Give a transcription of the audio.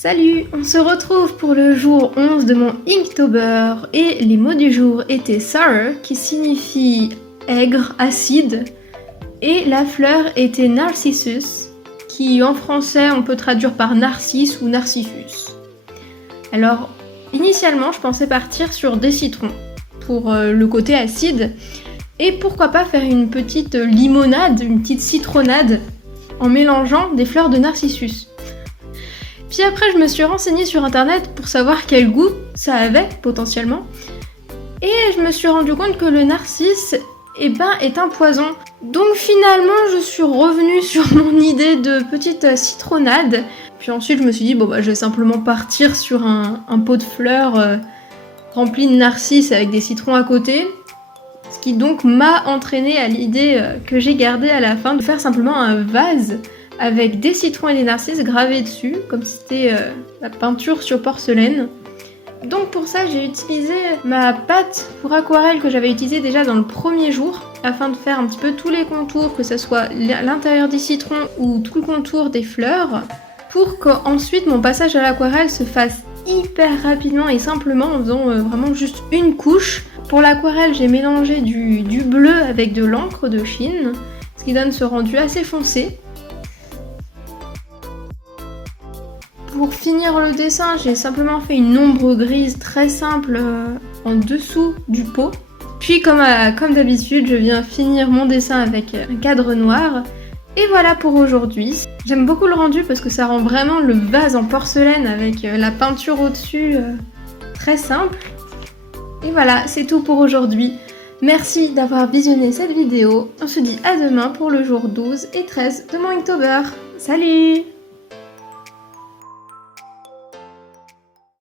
Salut, on se retrouve pour le jour 11 de mon Inktober et les mots du jour étaient sour qui signifie aigre, acide et la fleur était Narcissus qui en français on peut traduire par narcisse ou narcissus. Alors initialement je pensais partir sur des citrons pour le côté acide et pourquoi pas faire une petite limonade, une petite citronnade en mélangeant des fleurs de narcissus. Puis après, je me suis renseignée sur internet pour savoir quel goût ça avait potentiellement. Et je me suis rendu compte que le narcisse est un poison. Donc finalement, je suis revenue sur mon idée de petite citronnade. Puis ensuite, je me suis dit, je vais simplement partir sur un pot de fleurs rempli de narcisses avec des citrons à côté. Ce qui donc m'a entraînée à l'idée que j'ai gardée à la fin de faire simplement un vase avec des citrons et des narcisses gravés dessus, comme si c'était la peinture sur porcelaine. Donc pour ça, j'ai utilisé ma pâte pour aquarelle que j'avais utilisée déjà dans le premier jour, afin de faire un petit peu tous les contours, que ce soit l'intérieur des citrons ou tout le contour des fleurs, pour qu'ensuite mon passage à l'aquarelle se fasse hyper rapidement et simplement en faisant vraiment juste une couche. Pour l'aquarelle, j'ai mélangé du bleu avec de l'encre de Chine, ce qui donne ce rendu assez foncé. Pour finir le dessin, j'ai simplement fait une ombre grise très simple en dessous du pot. Puis comme d'habitude, je viens finir mon dessin avec un cadre noir. Et voilà pour aujourd'hui. J'aime beaucoup le rendu parce que ça rend vraiment le vase en porcelaine avec la peinture au-dessus très simple. Et voilà, c'est tout pour aujourd'hui. Merci d'avoir visionné cette vidéo. On se dit à demain pour le jour 12 et 13 de mon Inktober. Salut!